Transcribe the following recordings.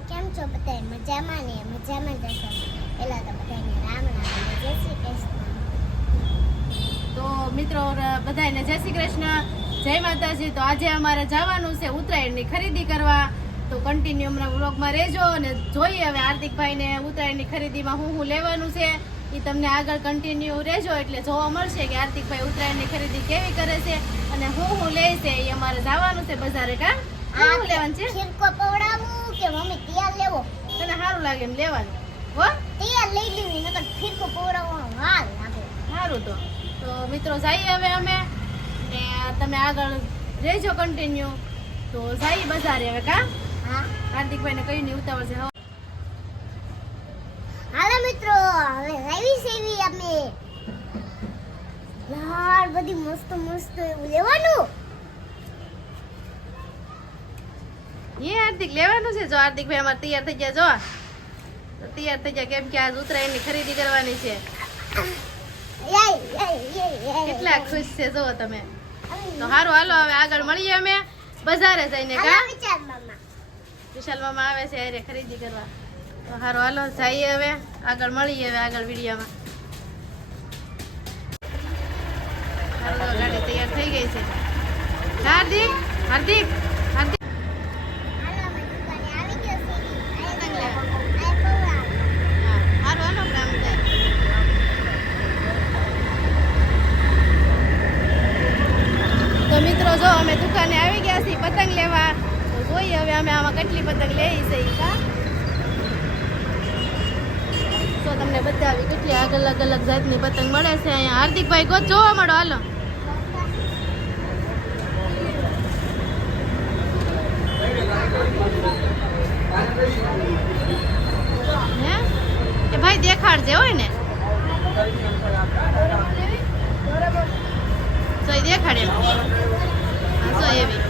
કેમ છો બધા મજામાં ને મજામાં જ હશો પહેલા તો બધાને રામ રામ જય શ્રી કૃષ્ણ તો મિત્રો બધાને જય શ્રી કૃષ્ણ જય માતાજી તો આજે અમારે જવાનું છે ઉત્તરાયણની ખરીદી કરવા તો કન્ટિન્યુ હમણાં વ્લોગમાં રહેજો અને જોઈએ હવે હાર્દિકભાઈને ઉત્તરાયણની ખરીદીમાં હું હું લેવાનું છે એ તમને આગળ કન્ટિન્યુ રહેજો એટલે જોવા મળશે કે હાર્દિકભાઈ ઉત્તરાયણની ખરીદી કેવી કરે છે અને હું હું લે છે એ અમારે જવાનું છે બજારે કા હું લેવાનું છે પવડાવું કે મમ્મી તૈયાર લેવો. તને સારું લાગે એમ લેવાનું? હો? તૈયાર લઈ લેવી નકર ખીરકો પવડાવવાનો હાલ લાગે. સારું તો. તો મિત્રો જઈએ હવે અમે. ને તમે આગળ રહેજો કન્ટિન્યુ તો જઈએ બજારે હવે કા? હા. હાર્દિકભાઈને કઈ નહીં ઉતાવળ છે હાલો મિત્રો હવે રવિ સેવી અમે. લાડ બધી મસ્ત મસ્ત એવું લેવાનું. એ હાર્દિક લેવાનું છે જો હાર્દિકભાઈ અમારે તૈયાર થઈ ગયા જો તો તૈયાર થઈ ગયા કેમ કે આજ ઉત્તરાયણની ખરીદી કરવાની છે। કેટલા ખુશ છે જો તમે। તો સારું હાલો હવે આગળ મળીએ અમે બજારે જઈને કા? વિશાલ મામા. આવે છે અરે ખરીદી કરવા। તો સારું હાલો જઈએ હવે આગળ મળીએ હવે આગળ વિડીયોમાં। હાલો ગાડી તૈયાર થઈ ગઈ છે। હાર્દિક હાર્દિક હાર્દિક હાલો અમે દુકાને આવી ગયો છે પતંગ આ લેવા. પૌવા હા સારું હાલો કામ થાય તો મિત્રો જો અમે દુકાને આવી ગયા છીએ પતંગ લેવા તો જોઈએ હવે અમે આમાં કેટલી પતંગ લઈ છે કા? તો તમને બતાવી કેટલી અલગ અલગ જાતની પતંગ મળે છે અહીંયા. હાર્દિકભાઈ, કહો, જોવા મળો, હાલો. હે? ભાઈ દેખાડજે હોય ને. તો દેખાડે. એવી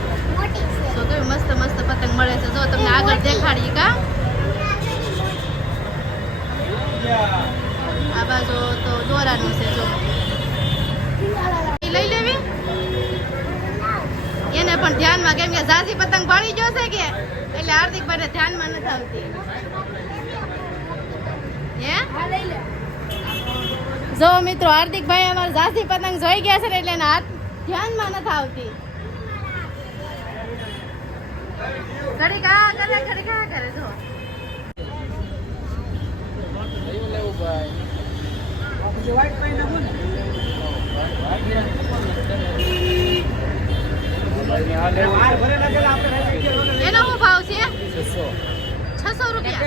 કેવી મસ્ત મસ્ત પતંગ મળે છે. જો તમને આગળ દેખાડી કા? આ બાજુ તો દોરાનું છે, જો. લઈ લેવી? એને પણ ધ્યાનમાં, કેમ કે ઝાઝી પતંગ ભાળી ગયો છે કે? એટલે હાર્દિક ભાઈને ધ્યાનમાં નથી આવતી. જો મિત્રો, હાર્દિકભાઈ અમારા ઝાઝી પતંગ જોઈ ગયા છે એટલે એના હાથ ધ્યાનમાં નથી આવતી. ભાવ છે? છસો રૂપિયા.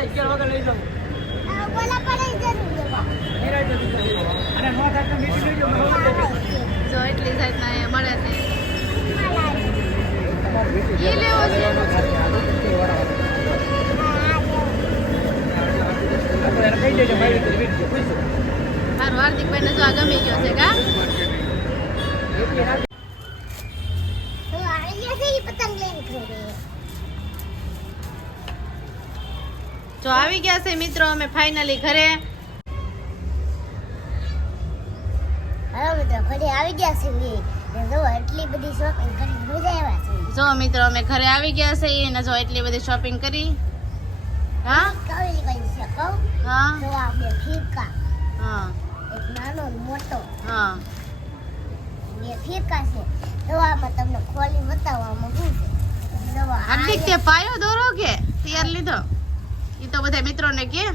જો એટલી જાતના મળે છે. ઈ લેવો છે મારું હાર્દિકભાઈ ને જો આ ગમી ગયો છે કા? જો આવી ગયા છે મિત્રો, અમે ફાઇનલી ઘરે. હાલો મિત્રો ઘરે આવી ગયા છે એટલી બધી શોપિંગ કરી મજા આવ્યા છે. જો મિત્રો, અમે ઘરે આવી ગયા છે એને જો એટલી બધી શોપિંગ કરી. હા? હા? હા. એક નાનો મોટો હા. બે તમને ખોલી બતાવવામાં શું હાર્દિક, તે પાયો દોરો કે? તૈયાર લીધો? એ તો બધા મિત્રોને કે.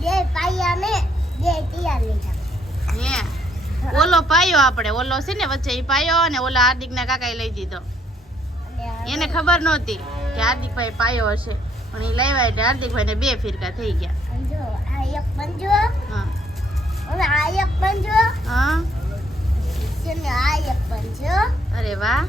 બે પાયા ને બે તૈયાર હે. ઓલો પાયો આપણે, ઓલો છે ને વચ્ચે પાયો અને ઓલા હાર્દિકના કાકા લઈ દીધો. એને ખબર નહોતી કે હાર્દિકભાઈ પાયો હશે. પણ એ લાવ્યા એટલે હાર્દિકભાઈને બે ફિરકા થઈ ગયા. અરે વાહ.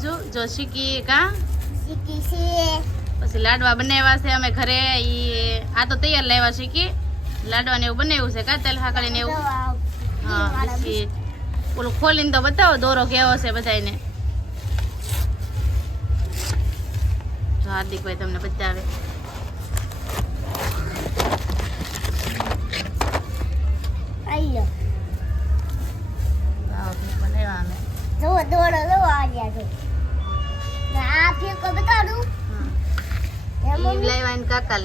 બીજું? જો શીખી કા શીખી છે પછી લાડવા બનાવ્યા છે અમે ઘરે. ઈ આ તો તૈયાર લાવ્યા શીખી લાડવા ને એવું બનાવ્યું છે કા? તેલ હાકડીને ને એવું હા પછી ઓલું ખોલીને તો બતાવો દોરો કેવો છે બધાને હાર્દિકભાઈ તમને બતાવે. બનાવ્યા અમે. જુઓ દોડો આ ફેંકો બતાડું. હે મમ્મી. લાવ્યા ને કાકા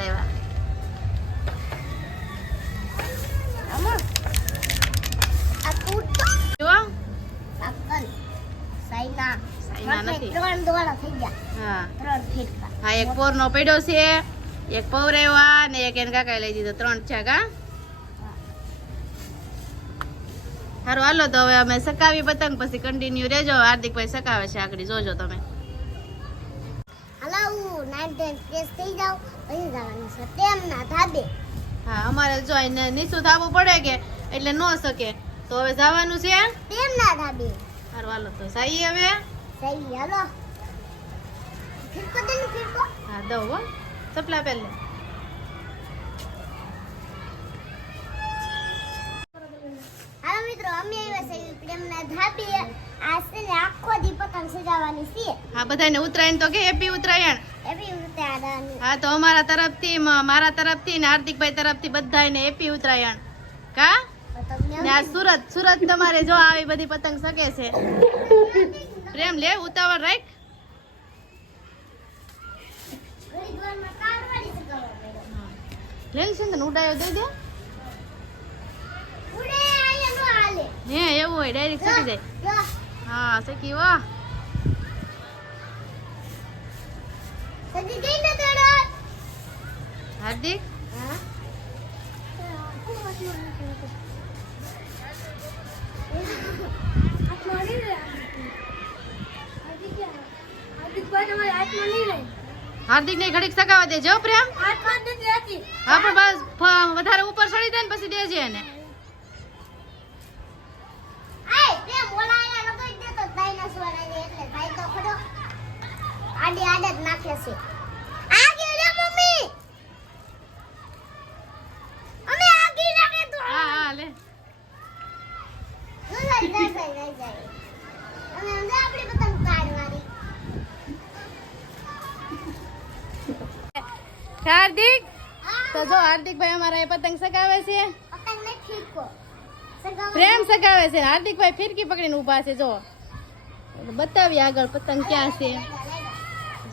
હા. એક પડ્યો છે એક પૌરેવા ને એક એને કાકા લઈ દીધો ત્રણ છે કા સારું હાલો તો હવે અમે સકાવી પતંગ પછી કન્ટિન્યુ રહેજો હાર્દિકભાઈ સકાવે છે આગળ જોજો તમે. હાલો હું અમારે જો નીચું થાવું પડે કે એટલે ન શકે. તો હવે જવાનું છે? તેમના ધાબે. સારું હાલો તો સાઈ હવે. સહી હાલો. ફિરકો દે ફિરકો. હા દઉં હો. ચપલા પહેલે અમે આવ્યા પ્રેમના ધાબે આ આખો દી પતંગ સજાવવાની છે. હા બધાને ઉત્તરાયણ તો કે હેપી ઉત્તરાયણ. એવી ઉતારવાની હા તો અમારા તરફથી મારા તરફથી ને હાર્દિકભાઈ તરફથી બધાને હેપી ઉત્તરાયણ. કા? ને આ સુરત સુરત તમારે જો આવી બધી પતંગ શકે છે. પ્રેમ લે ઉતાવળ રાખ. લેલ છે ને ઉડાયો દઈ દે ઉડે અહીંયા નો હાલે હે એવું હોય ડાયરેક્ટ સકી જાય. હા સકી વાહ હાર્દિક? હાર્દિક ને ઘડીક સકાવા દેજો પ્રેમ હા પણ બસ વધારે ઉપર ચડી દે ને પછી દેજે એને આય તે મોલાયા લગાઈ દે તો ડાયનાસોર આવે એટલે ભાઈ તો ખરો આડે આડે જ નાખે છે આગે રે મમ્મી અમે આગે નાખે તો હા હા લે લઈ જાય લઈ જાય લઈ જાય અમે અંદર આપણી પતંગ કાઢવાની હાર્દિક હા તો જો હાર્દિકભાઈ અમારા એ પતંગ સકાવે છે પતંગ ને ફીરકો સગાવા પ્રેમ સકાવે છે હાર્દિકભાઈ ફિરકી પકડીને ઊભા છે જો બતાવીએ આગળ પતંગ ક્યાં છે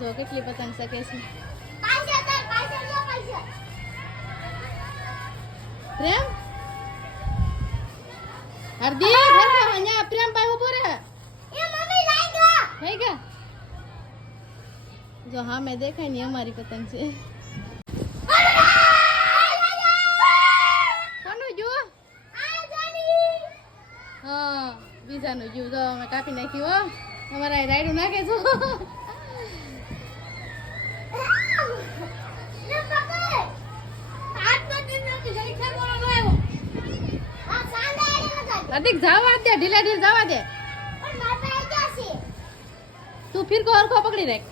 જો કેટલી પતંગ શકે છે? પ્રેમ? હાર્દિક હરખા અહીંયા પ્રેમ ભાઈ ઊભો રહે. એ મમ્મી લઈ ગયો. થઈ ગયા? જો હા મેં દેખાય ને અમારી પતંગ છે. બીજાનું જીવ જો અમે કાપી નાખ્યું હો. અમારા રાયડું નાખે છો. હાર્દિક જવા દે ઢીલા ઢીલ જવા દે. તું ફિરકો હરખો પકડી રાખ.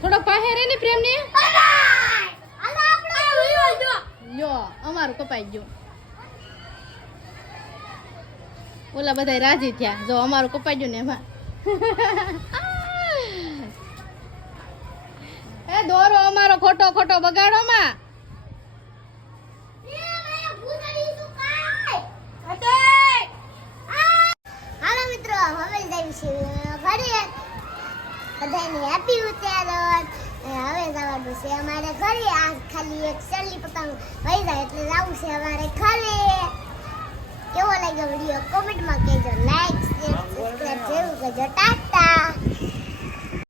થોડોક પાસે રે ને પ્રેમ ને લ્યો અમારું કપાઈ ગયું. ઓલા બધા રાજી થયા. જો અમારું કપાઈ ગયું ને એમાં. એ દોરો અમારો ખોટો ખોટો બગાડો માં. હાલો મિત્રો, હવે જઈશું ઘરે. બધાને હેપી હવે જવાનું છે અમારે ઘરે. આ ખાલી એક સલ્લી પતંગ વહી એટલે જવું છે અમારે ઘરે. કેવો લાગ્યો વીડિયો કોમેન્ટમાં કહેજો. લાઈક શેર સબસ્ક્રાઇબ જેવું કરજો. ટાટા.